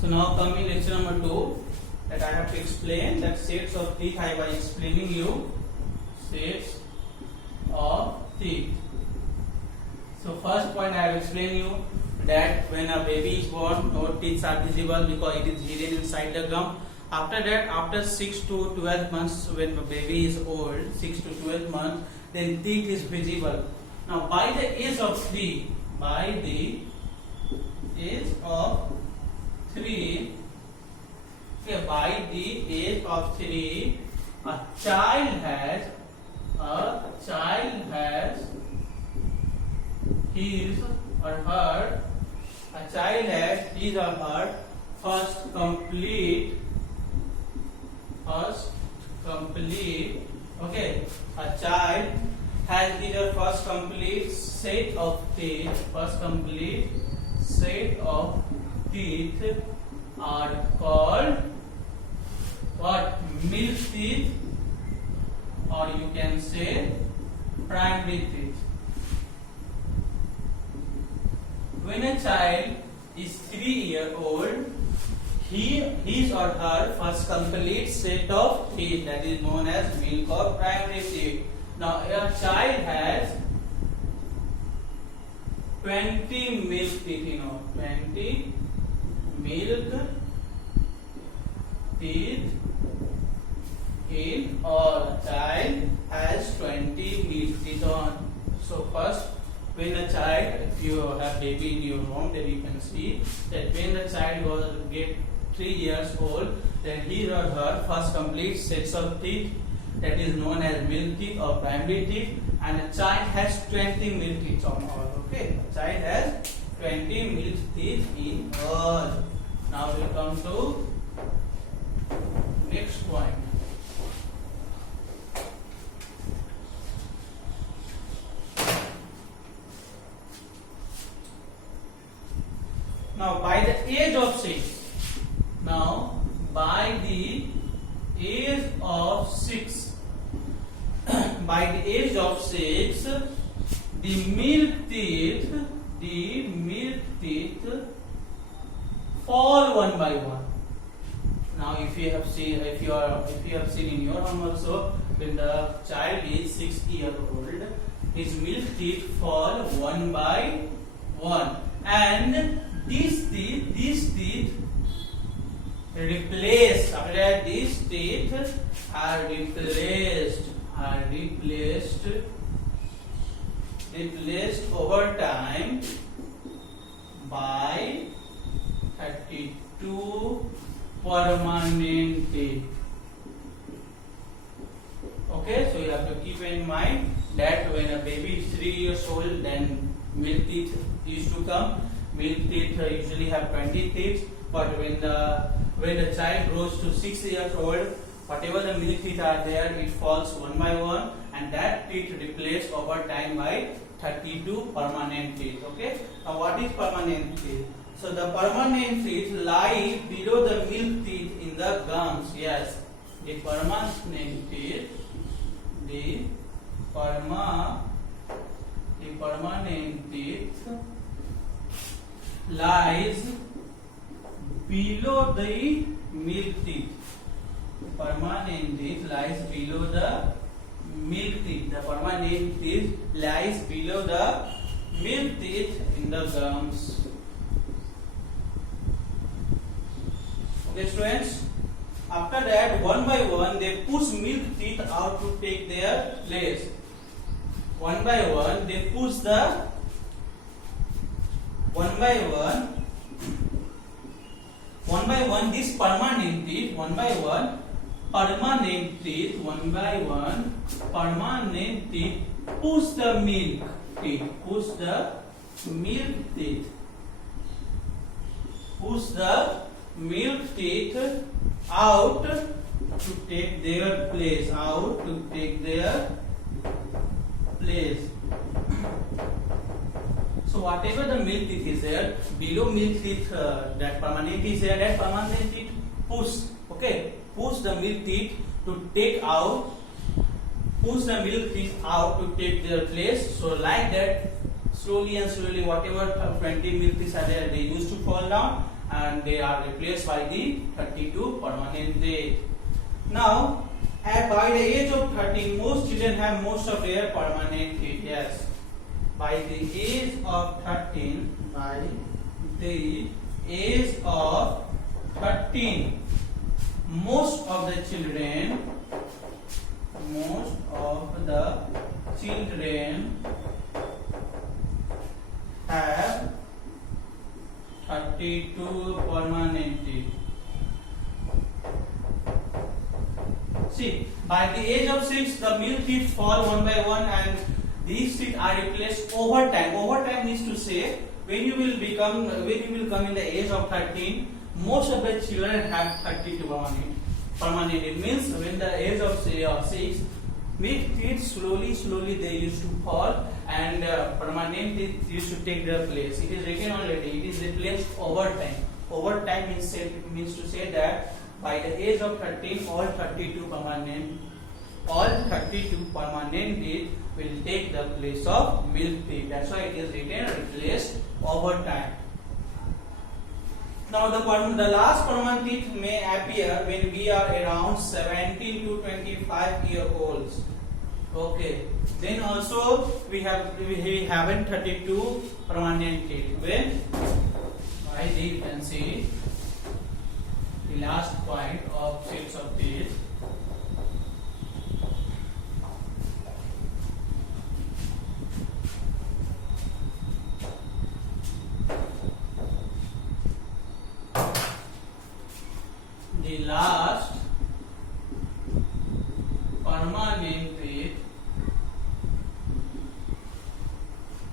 So now coming lecture number 2, that I have to explain that sets of teeth. I was explaining you sets of teeth. So first point I have explained you that when a baby is born, no teeth are visible because it is hidden inside the gum. After that, after 6 to 12 months, when the baby is old, 6 to 12 months, then teeth is visible. Now by the age of 3, by the age of 3, okay, by the age of 3, a child has his or her first complete, okay, a child has his first complete set of teeth, are called what? Milk teeth, or you can say primary teeth. When a child is 3 years old, his or her first complete set of teeth, that is known as milk or primary teeth. Now a child has 20 milk teeth, 20 milk teeth in all. Child has 20 milk teeth on. So first, when a child, if you have baby in your home, then you can see that when the child will get 3 years old, then his or her first complete sets of teeth, that is known as milk teeth or primary teeth, and a child has 20 milk teeth on all. Okay, a child has 20 milk teeth in all. Now we come to next point. Now by the age of 6, the milk teeth fall one by one. Now if you have seen in your home also, when the child is 6 years old, his milk teeth fall one by one, and these teeth replaced. After that, these teeth are replaced over time by 32 permanent teeth. Okay, so you have to keep in mind that when a baby is 3 years old, then milk teeth used to come. Milk teeth usually have 20 teeth, but when the child grows to 6 years old, whatever the milk teeth are there, it falls one by one, and that teeth replaced over time by 32 permanent teeth. Okay. Now what is permanent teeth? So the permanent teeth lie below the milk teeth in the gums. Yes, the permanent teeth lies below the milk teeth. Permanent teeth lies below the milk teeth. The permanent teeth lies below the milk teeth in the gums. Okay, students. After that, one by one, they push milk teeth out to take their place. One by one, they push the this permanent teeth, push the milk teeth out to take their place, So whatever the milk teeth is there, below milk teeth, that permanent is there, that permanent teeth push the milk teeth to take out, push the milk teeth out to take their place. So like that, slowly and slowly, whatever 20 milk teeth are there, they used to fall down, and they are replaced by the 32 permanent teeth. Now, by the age of 13, most children have most of their permanent teeth. Yes, by the age of 13, by the age of 13, most of the children have 32 permanent teeth. See, by the age of 6, the milk teeth fall one by one, and these teeth are replaced over time. Over time means to say, when you will come in the age of 13, most of the children have 32 permanent. It means when the age of 6, milk teeth slowly they used to fall, and permanent teeth used to take their place. It is written already. It is replaced over time. Over time means to say that by the age of 13, all 32 permanent teeth will take the place of milk teeth. That's why it is written replaced over time. Now the last permanent teeth may appear when we are around 17 to 25 years old. Okay. Then also we haven't 32 permanent teeth. When you can see the last point of sets of teeth. The last permanent teeth.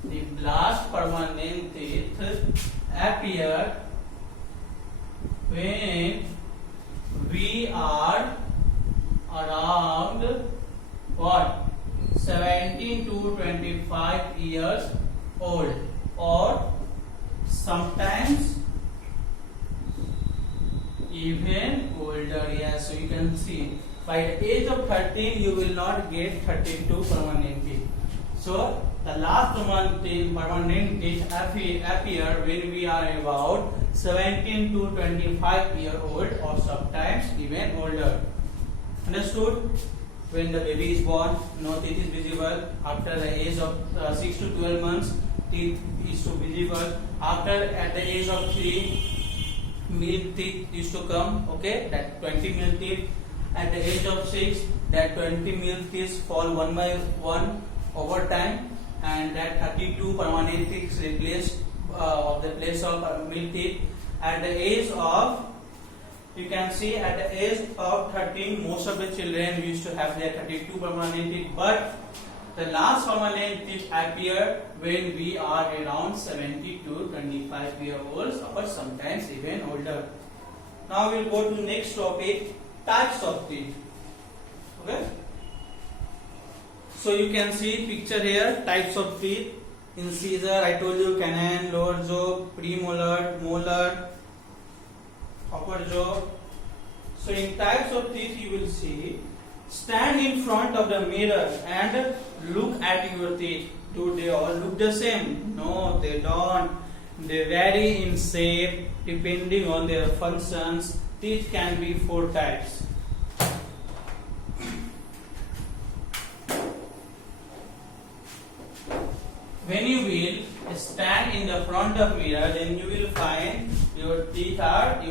The last permanent teeth appear when we are around 17 to 25 years old, or sometimes even older. Yes, so you can see by the age of 13 you will not get 32 permanent teeth. So the last permanent teeth appear when we are about 17 to 25 years old, or sometimes even older. Understood? When the baby is born, no teeth is visible. After the age of 6 to 12 months, teeth is visible. At the age of 3, milk teeth used to come. Okay, that 20 milk teeth. At the age of 6, that 20 milk teeth fall one by one over time, and that 32 permanent teeth replaced of the place of milk teeth. At the age of, you can see at the age of 13, most of the children used to have their 32 permanent teeth, but the last permanent teeth appear when we are around 70 to 25 years old, or sometimes even older. Now we'll go to next topic, types of teeth. Okay. So you can see picture here, types of teeth. Incisor, I told you, canine, lower jaw, premolar, molar, upper jaw. So in types of teeth you will see, stand in front of the mirror and look at your teeth. Do they all look the same? No, they don't. They vary in shape depending on their functions. Teeth can be 4 types. When you will stand in the front of mirror, then you will find your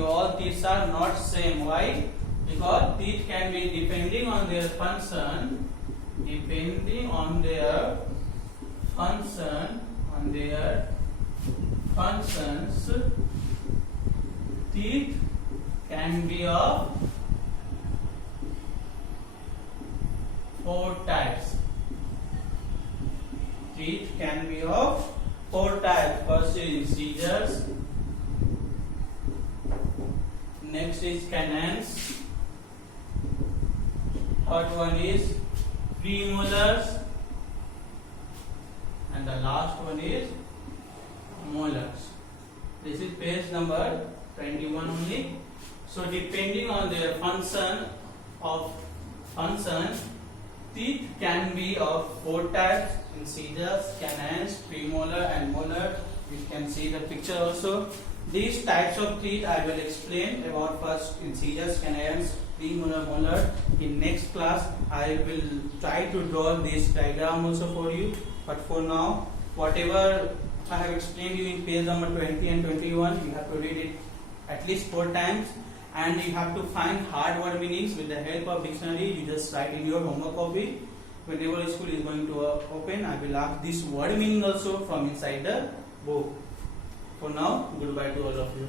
all teeth are not same. Why? Because teeth can be depending on their functions. Teeth can be of 4 types. Teeth can be of 4 types. First is incisors, next is canines, third one is premolars, and the last one is molars. This is page number 21 only. So depending on their function, teeth can be of 4 types: incisors, canines, premolar and molar. You can see the picture also. These types of teeth I will explain about first incisors, canines, premolar, molar. In next class, I will try to draw this diagram also for you. But for now, whatever I have explained you in page number 20 and 21, you have to read it at least 4 times, and you have to find hard word meanings with the help of dictionary. You just write in your homework copy. Whenever school is going to open, I will ask this word meaning also from inside the book. For now, goodbye to all of you.